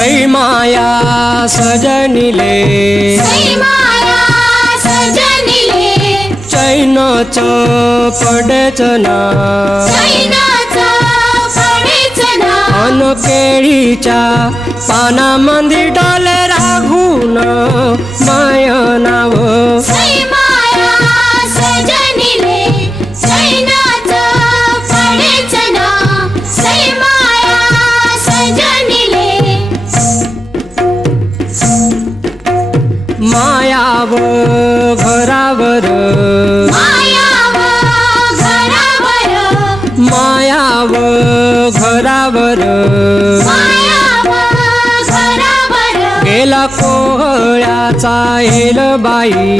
सई माया सजनिले चैनच पडेच ना अन केळीच्या पानामंदी डाले राखून माय नाव मायाव घरावर मायाव घरावर गेला कोहळ्याचा हेलबाई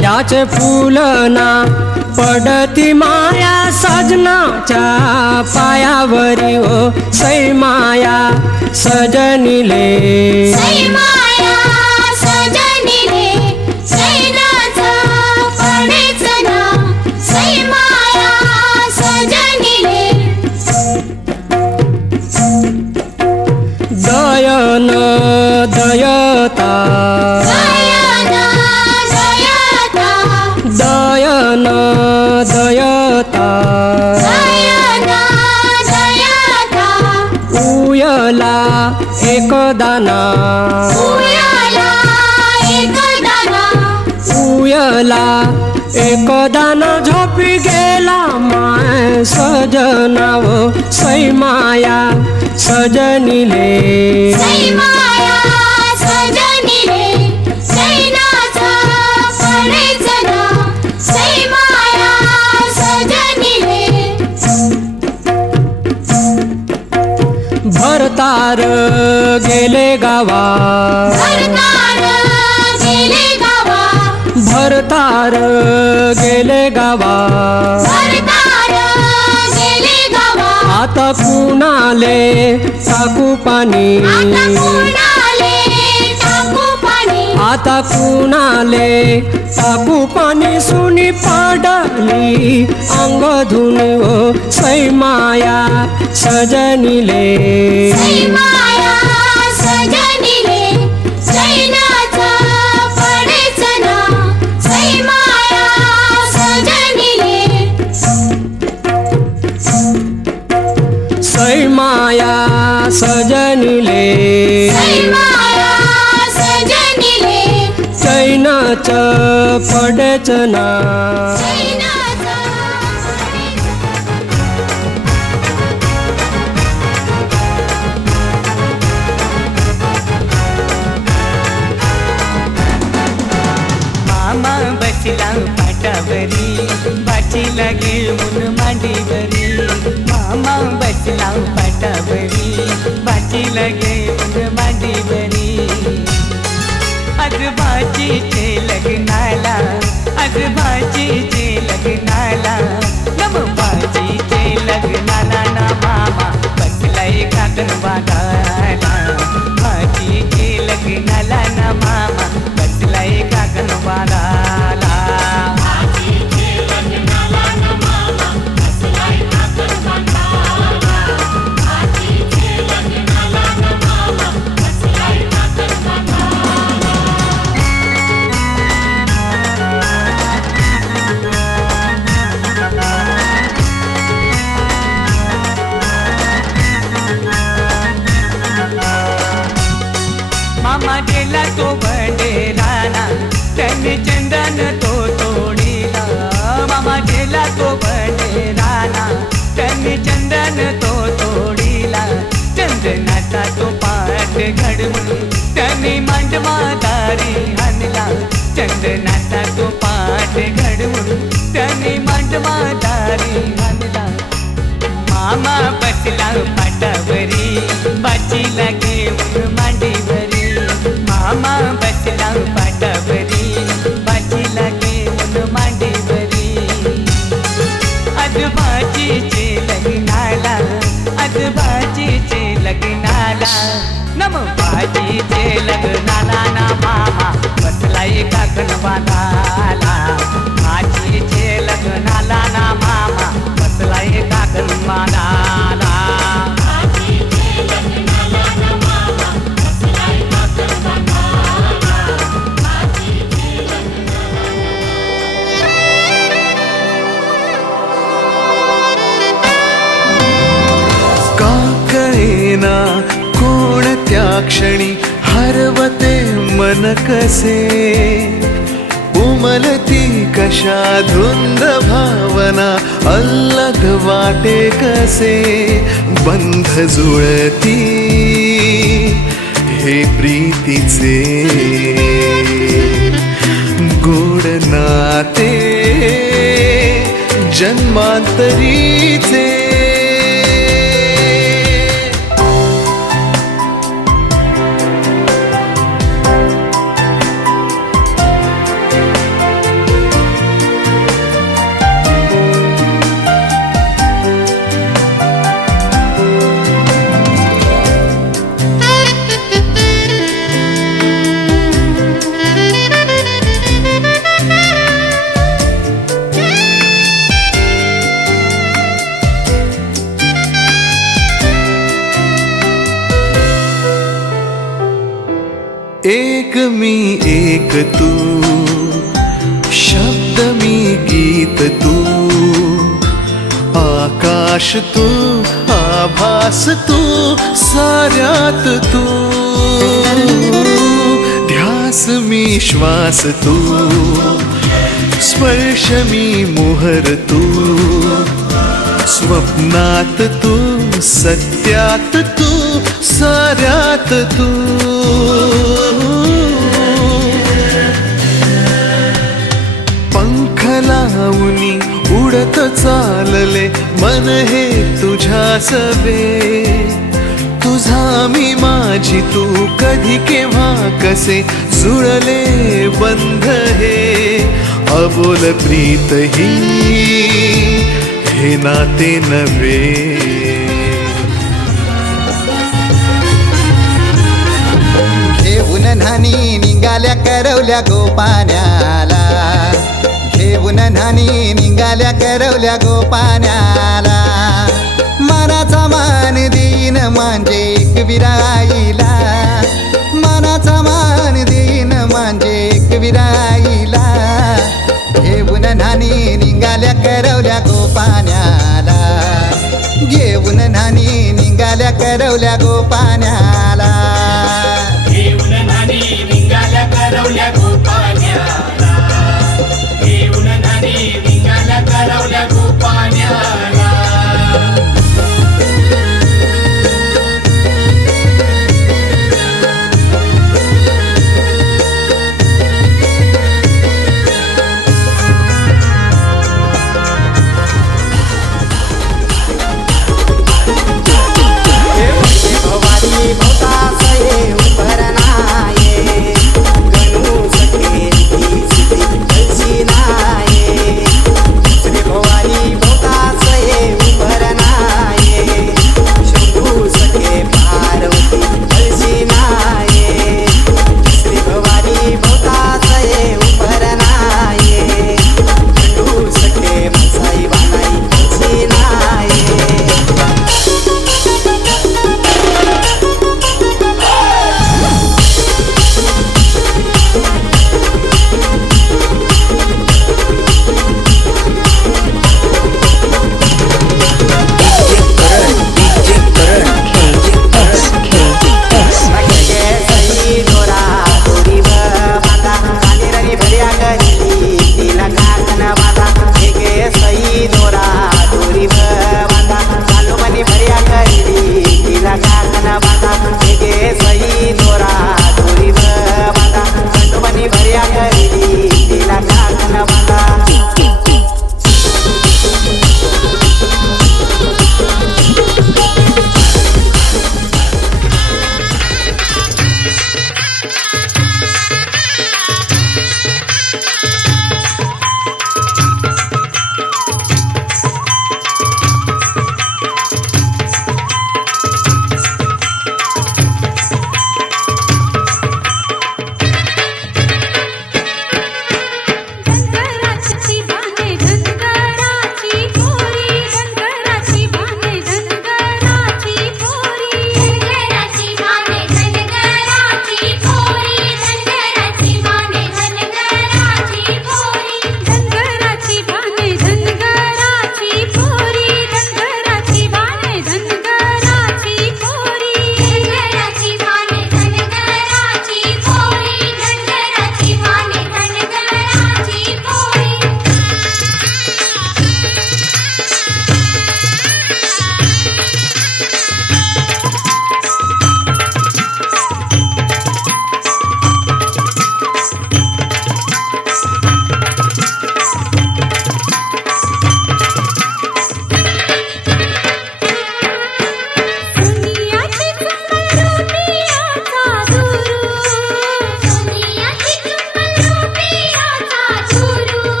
त्याचे फुलना पडती माया सजनाच्या पायावरी ओ सई माया सजनिले दयन दयता दयन दयता उयला एक दाना उयला एक दाना झोपी गेला माय सजनाव सई माया सजनिले भरतार गेले गावा भरतार गेले गावा आता कुणाले टाकू पाणी आता कुणाले टाकू पाणी सुनी पाडली अंग धुन ओ सई माया सजनिले सई माया सजनिले चैनच पडेच ना मामा बसला पाटावरी बाची लागे मुन मांडीवरी मामा बसला पाटावरी बाची लागे मुन मांडीवरी आज भाजीचे लग्नाला आज भाजीचे लग्नाला नम भाजीचे लग्नाला ना मामा बसलाय काकण बागाला भाजीचे लग्नाला ना मामा बसलाय काकण बागाला मामा गेला तो बडेराना त्यांनी चंदन तो तोडीला मामा गेला तो बडेराना त्यांनी चंदन तो तोडीला चंदनाचा तो पाठ घडवून त्यांनी मांडमादारी आणला चंदनाचा तो पाठ घडवून त्यांनी मांडमादारी आणला मामा बसला पाटावरी बाची लागे मांडीवरी मामा बसला पाटावरी बाची लागे मांडीवरी आज भाजीचे लग्नाला आज भाजीचे लग्नाला नम भाजीचे लग्नाला ना मामा बसलाय काकण बांधाला भाजीचे लग्नाला ना मामा बसलाय काकण बांधाला त्या क्षणी हरवते मन कसे, उमलती कशा धुंद भावना, अल्लग वाटे कसे, बंध जुळती हे प्रीतीचे, गोड नाते जन्मांतरीचे. एक मी एक तू, शब्द मी गीत तू, आकाश तू आभास तू, साऱ्यात तू, ध्यास मी श्वास तू, स्पर्श मी मोहर तू, स्वप्नात तू सत्यात तू, साऱ्यात तू. पंख लावूनी उडत चालले मन हे तुझ्या सवे, तुझा मी माझी तू, कधी केव्हा कसे जुळले बंध हे, अबोल प्रीत ही हे नाते नव्हे. घेऊन न्हाणी निघाल्या करवल्या गोपाण्याला, घेऊन न्हाणी निघाल्या करवल्या गोपाण्याला, मनाचा मान देईन म्हणजे एक विराईला, मनाचा मान देईन म्हणजे एक विराईला, घेऊन न्हाणी निघाल्या करवल्या गोपाण्याला, घेऊन न्हाणी निघाल्या करवल्या गोपाण्याला, घेऊन न्हाणी निघाल्या करवल्या गोपाण्याला, घेऊन न्हाणी निघाल्या करवल्या गोपाण्याला. भवानी भवतास ये उपरनाये, गणू सखे जलसी नाये,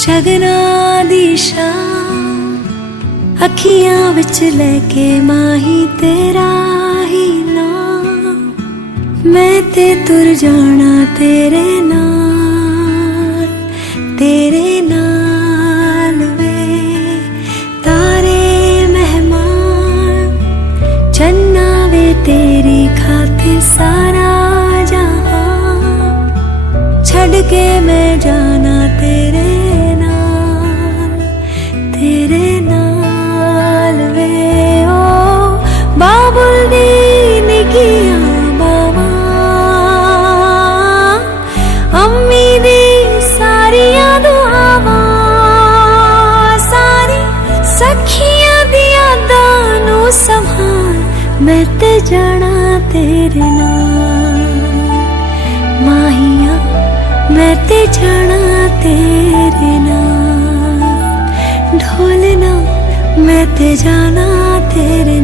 ਸ਼ਗਨਾ ਦੀ ਸ਼ਾਮ ਅੱਖੀਆਂ ਵਿੱਚ ਲੈ ਕੇ ਮਾਹੀ ਤੇਰਾ ਹੀ ਨਾਮ ਮੈਂ ਤੇ ਤੁਰ ਜਾਣਾ ਤੇਰੇ ਨਾਲ ਵੇ ਤਾਰੇ ਮਹਿਮਾਨ ਚੰਨਾ ਵੇ ਤੇਰੀ ਖਾतिर ਸਾਰਾ ਜਹਾਂ ਛੱਡ ਕੇ ਮੈਂ ਜਾਣਾ ਤੇਰੇ ਨਾਲ ਵੇ ਓ ਬਾਬੁਲ ਦੀ ਨਿੱਕੀਆਂ ਬਾਵਾਂ ਅੰਮੀ ਦੀ ਸਾਰੀਆਂ ਦੁਆਵਾਂ ਸਾਰੀ ਸਖੀਆਂ ਦੀ ਯਾਦਾਂ ਨੂੰ ਸੰਭਾਲ ਮੈਂ ਤੇ ਜਾਣਾ ਤੇਰੇ ਨਾਲ ਮਾਹੀਆ ਮੈਂ ਤੇ ਜਾਣਾ ਤੇਰੇ ਨਾਲ ढोलना मैं ते जाना तेरे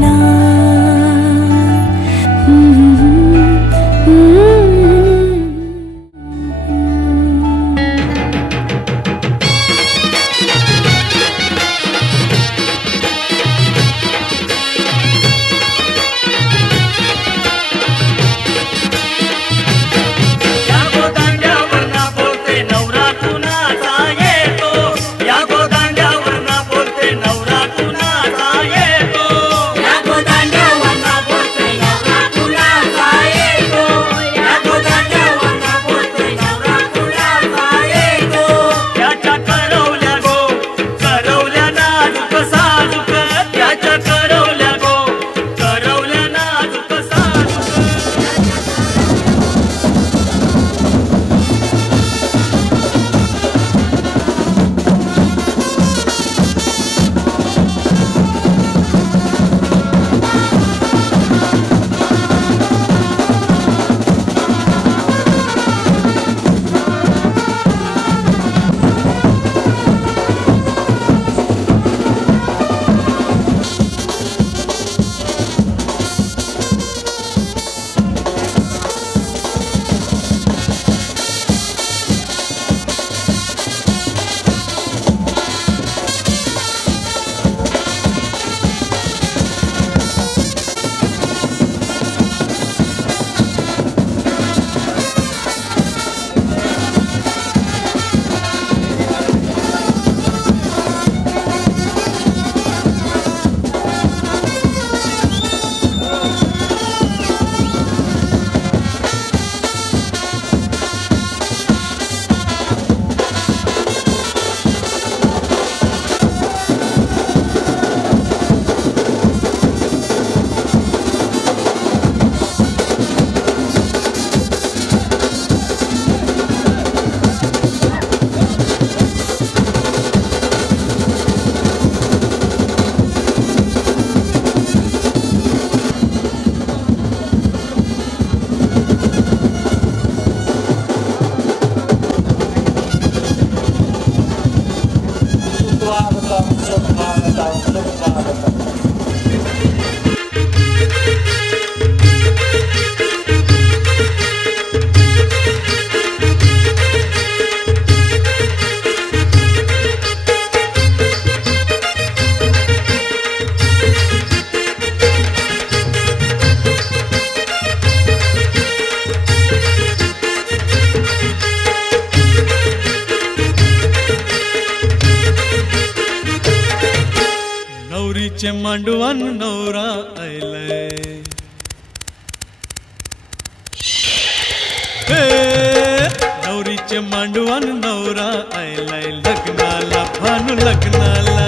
नवरीचे मांडवान नवरा आयलाय नवरीचे मांडवान नवरा आयलाय लग्नाला भानू लग्नाला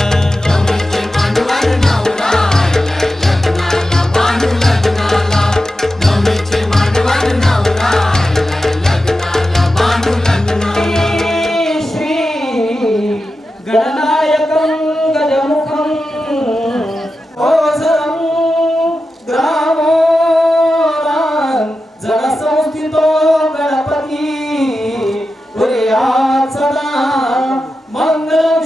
गणनायकं गजमुखं ओझं ग्रामो जगसंस्थितो गणपती कुर्यात् सदा मंगलं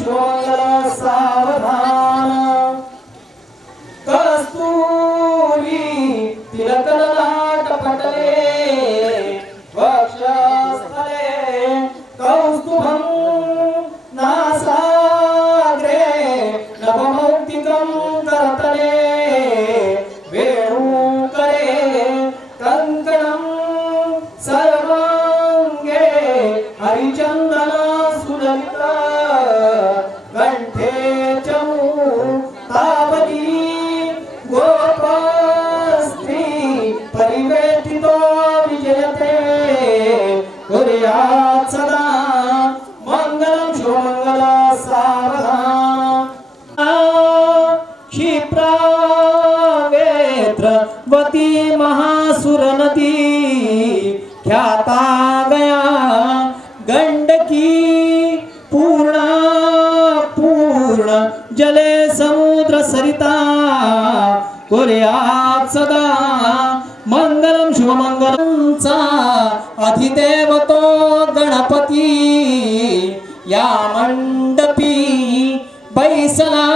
परिवेष्टितो विजयते कुर्यात् सदा मंगलम शुभमंगल सावधान क्षिप्रावेत्रवती महासुर नदी ख्याता गया गंडकी पूर्ण जले समुद्र सरिता कुर्यात् सदा मंगलम शुभमंगलचा अधिदेव तो गणपती या मंडपी बैसला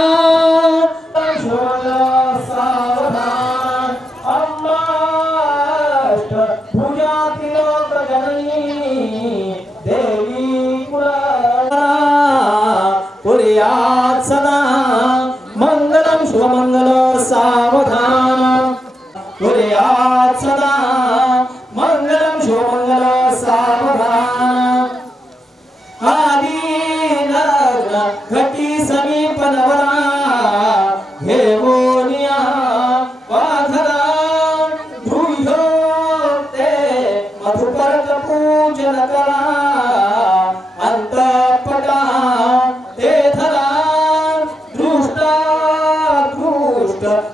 कुर्यात् सदा मंगलम शुभमंगल सावधान कुर्यात् सदा मंगलम शुभमंगल सावधान आदि लग्न घटी समीप नवरा घेवोनिया वाघरा ध्रुयोते मधुपर्क पूजन करा अंतपटा ते धरा दृष्टा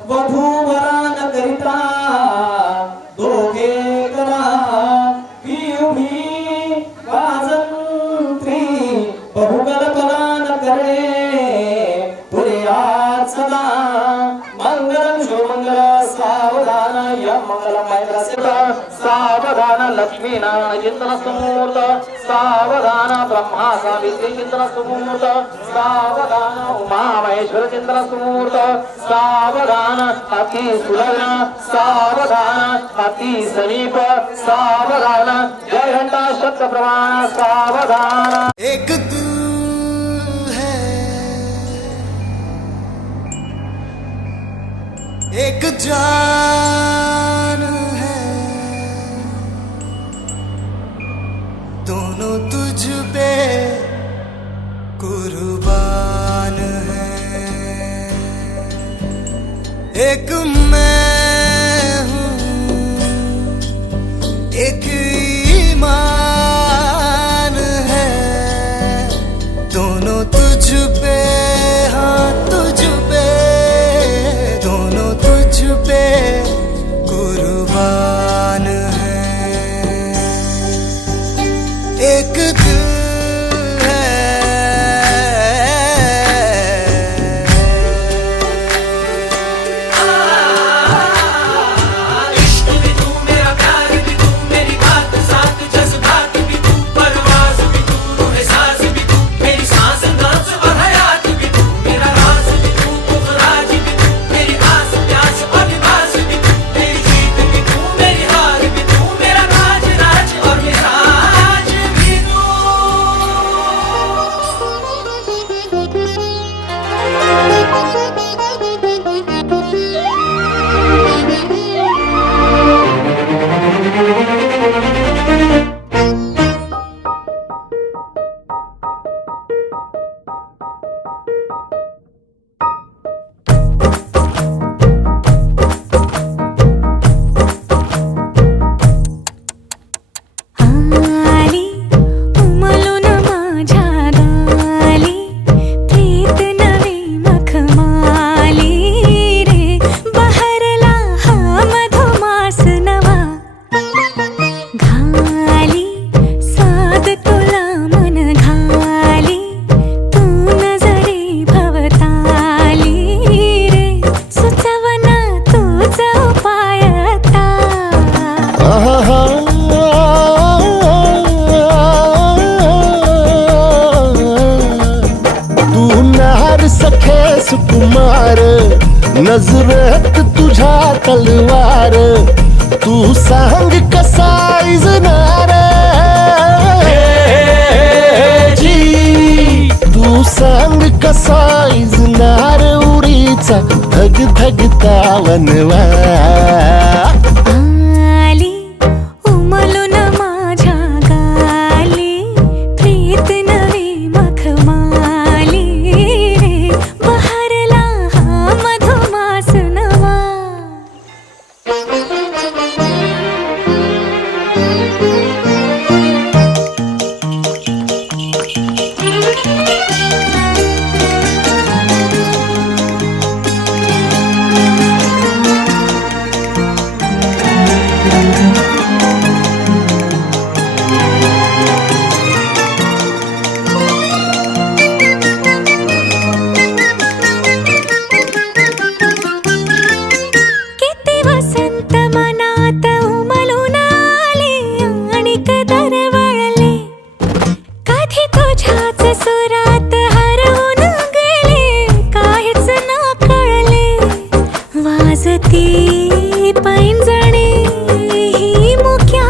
वधूवरान करिता दोघे करा पियुभी वाजंत्री बहुगलपदान करे कुर्यात् सदा मंगलम शुभमंगल सावधान यम मंगलम मैत्रसेवा सावधान लक्ष्मी नारायण चिंतन समूर्त सावधान ब्रह्मा सावित्री चिंतन समूर्त सावधान उमा महेश्वर चिंतन समूर्त सावधान अति सुलग्न सावधान अति समीप सावधान जय घंटा शब्द प्रमाण सावधान एक तू है एक जान है दोनों तुझ पे कुर्बान है एक मैं हूँ एक ईमान है दोनों तुझ पे हाँ तुझ पे दोनों तुझ पे कुर्बान है एक दिल सुकुमार नजरेत तुझ्या तलवार तू सांग कसा इजनार जी तू सांग कसा इजनार उरीचा धग धगता वनवा वसंत मनात उमलून आले आणि दरवळले कधी तुझ्याच सुरात हरवून गेले काहीच न कळले वाजती पैंजणे ही मुक्या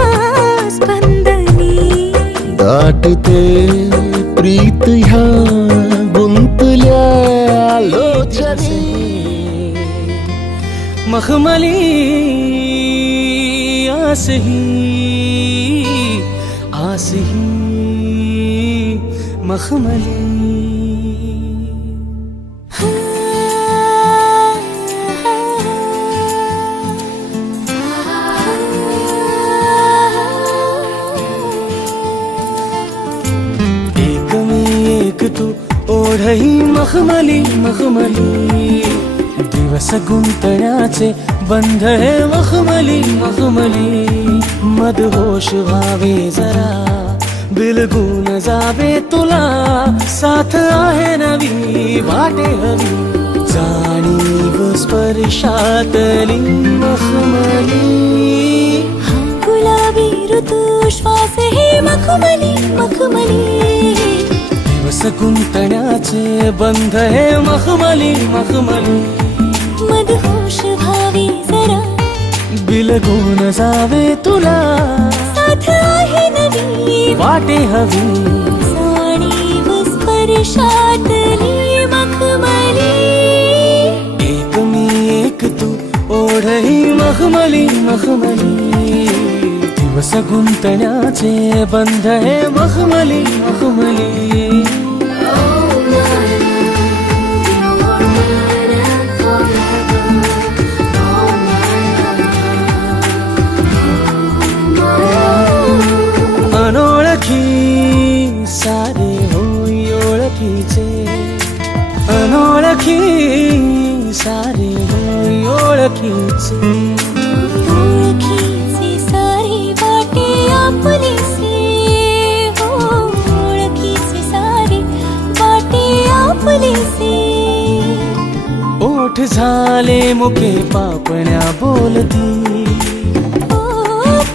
स्पंदनी दाटते प्रीत ह्या गुंतल्या लोचनी मखमली आस ही मखमली एक मी एक तू ओढही मखमली मखमली दिवस गुंतण्याचे बंध हे मखमली मखमली मदहोश व्हावे जरा बिलगून जावे तुला साथ आहे नवी वाटे हवी जाणीव स्पर्शातली मखमली गुलाबी ऋतू श्वास हे मखमली मखमली दिवस गुंतण्याचे बंध हे मखमली मखमली मदहोश व्हावी जरा बिलगून जावे तुला साथ आहे नवी वाटे हवी जाणीव स्पर्शातली मखमली एक मी एक तू ओढही मखमली मखमली दिवस गुंतण्याचे बंध हे मखमली मखमली अनोळखी सारे होई ओळखीचे अनोळखी सारे होई ओळखीचे ओळखीचे सारी वाटे आपलीसे हो ओळखीचे सारी वाटे आपलीसे ओठ झाले मुके पापण्या बोलती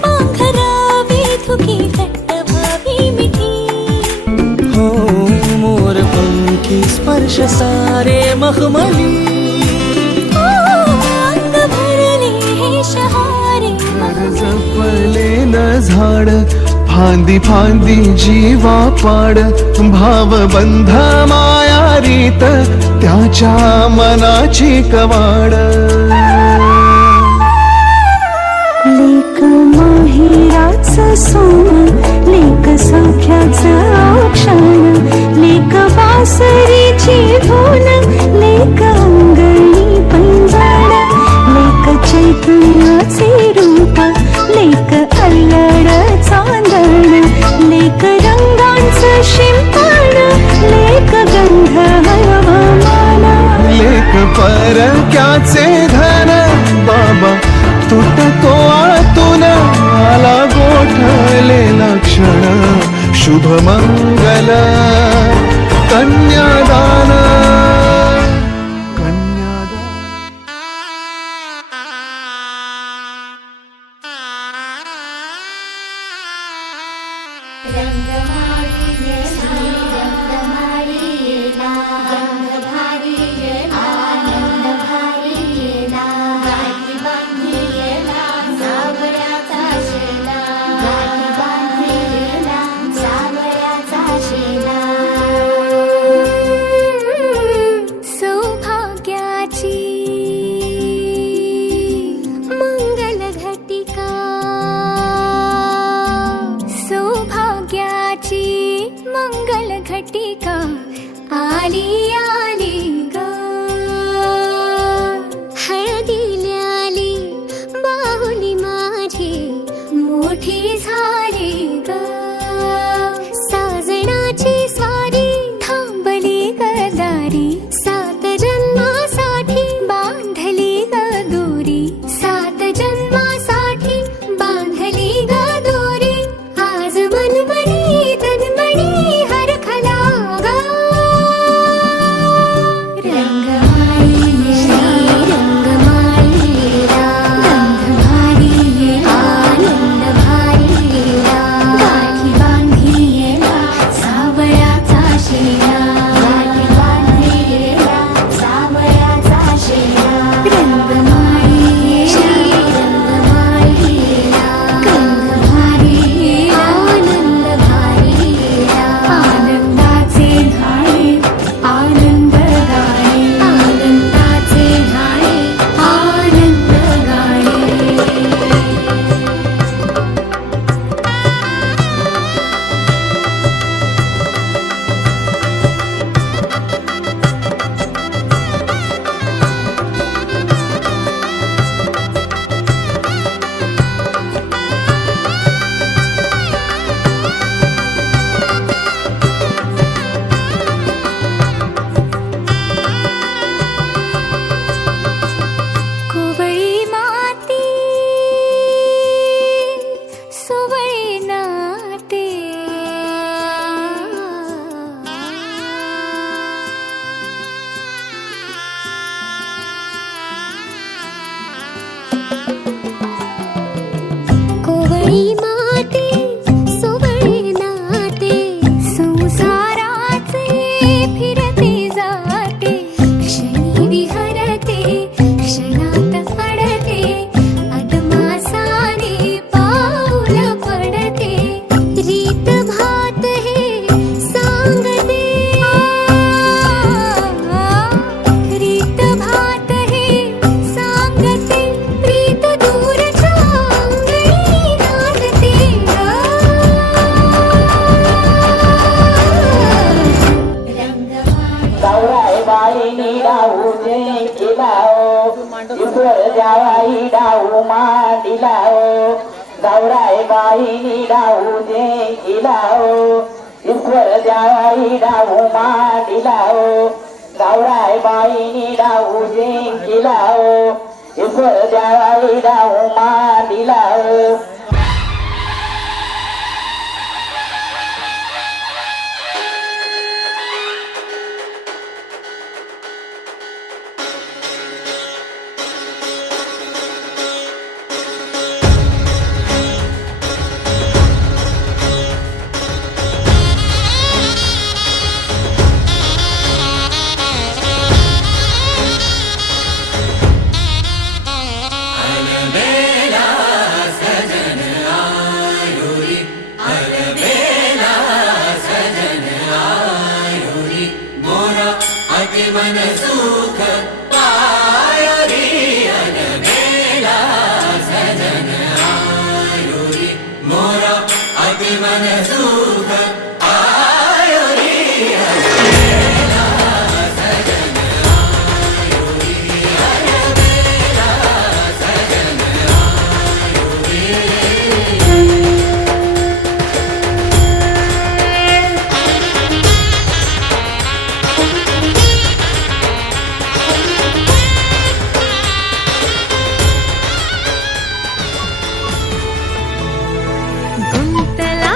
पांघरावी धुकी घट्ट व्हावी मिठी हो मोर पंखी स्पर्श सारे मखमली अंग भरले हे शहारे जपले न झाड फांदी फांदी जीवा पाड भावबंध माया रीत त्याच्या मनाची कवाड लेक माहिराचं सोन लेक सौख्याचं औक्षण लेक बासरीची धून लेक अंगणी पैंजण लेक चैतन्याचे रूप लेक अल्लड चांदण लेक रंगांचं शिंपण लेक गंध हवामान लेक परक्याचे धन बाबा तुटतो आतून आला गोठलेला क्षण शुभ मंगल कन्यादान कन्यादान सौभाग्याची मंगल घटिका सौभाग्याची मंगल प्रेमाते सोबळे नाते संसाराचे फिरते जाते क्षणी विहरते क्षणात पडते अदमासाने पाऊल पडते रीत भात हे सांगते रीत भात हे सांगते प्रीत दूरच्या अंगणी नांदते गौराई बाईनी डाऊ जिंकिलाओ ईश्वर जावाई डाऊ मांडिलाओ गौराई बाईनी डाऊ जिंकिलाओ ईश्वर जावाई डाऊ मांडिलाओ गौराई बाईनी डाऊ जिंकिलाओ ईश्वर जावाई डाऊ मांडिलाओ गुंतला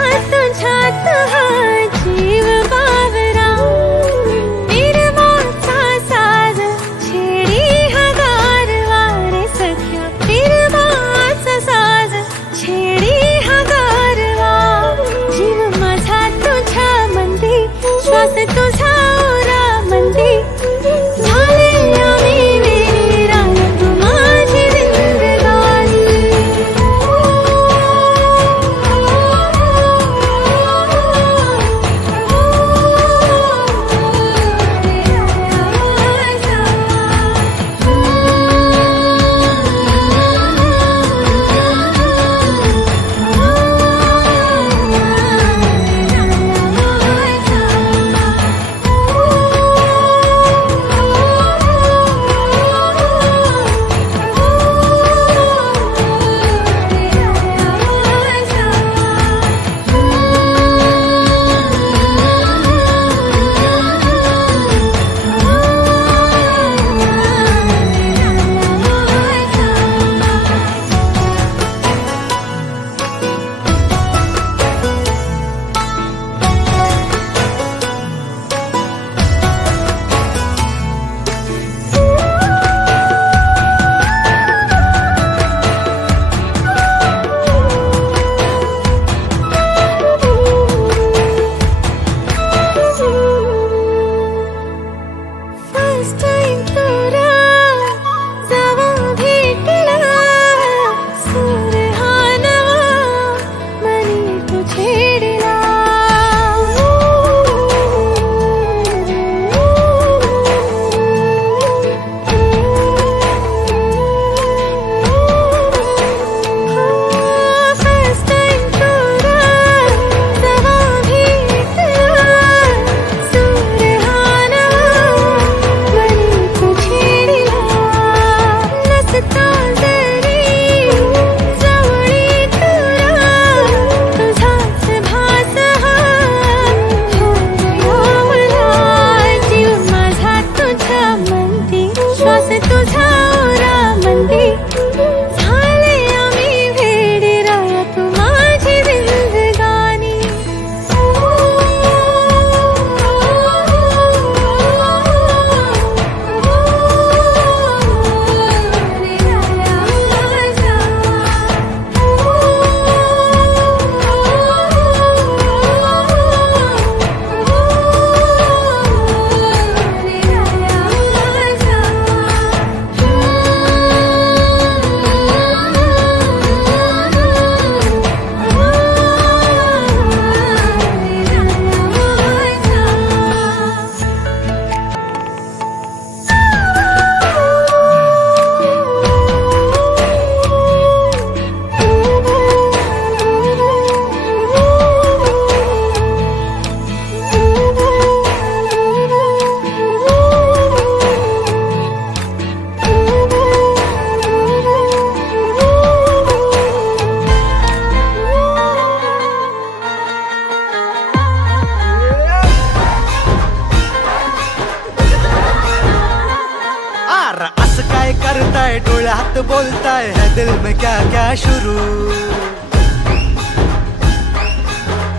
बोलता है दिल में क्या क्या शुरू,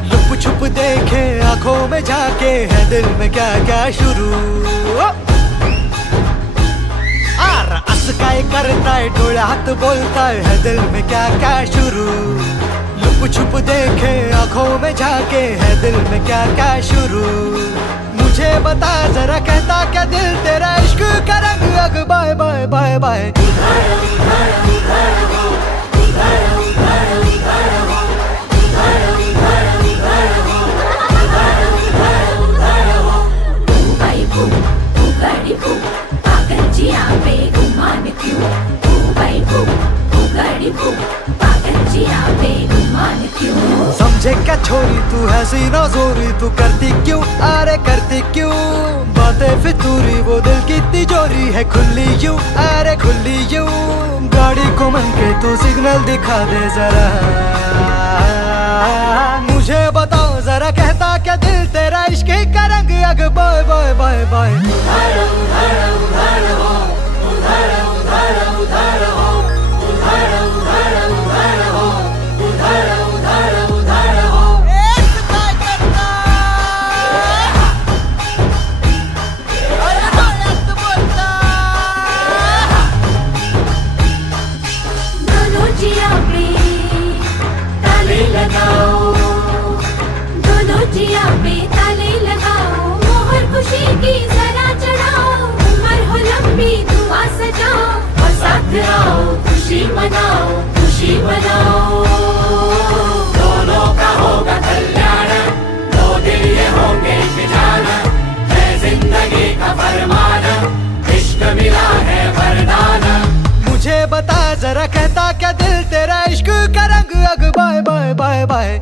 लुप छुप देखे आंखों में झाके है दिल में क्या क्या शुरू। आर अस काय करता है डोळ्यात बोलता है दिल में क्या क्या शुरू, लुप छुप देखे आंखों में झाके है दिल में क्या क्या शुरू। मुझे बता जरा कहता क्या दिल तेरा इश्क का रंग अग बाय बाय बाय बाय। समझे क्या छोरी तू है सीना जोरी, तू करती क्यों अरे करती क्यों बातें फितूरी, वो दिल की तिजोरी है खुली यूं अरे खुली यूं। गाड़ी को मन के तू सिग्नल दिखा दे जरा, मुझे बताओ जरा कहता क्या दिल तेरा इश्क का रंग अग बाय बाय बाय बाय। खुशी की जरा चढ़ाओ, उम्र हो लंबी दुआ सजाओ और साथ आओ खुशी मनाओ खुशी मनाओ। दोनों का होगा कल्याण, दो दिल ये होंगे एक जान, है जिंदगी का फरमान, इश्क मिला है वरदान। मुझे बता जरा कहता क्या दिल तेरा इश्क का रंग अग बाय बाय बाय बाय।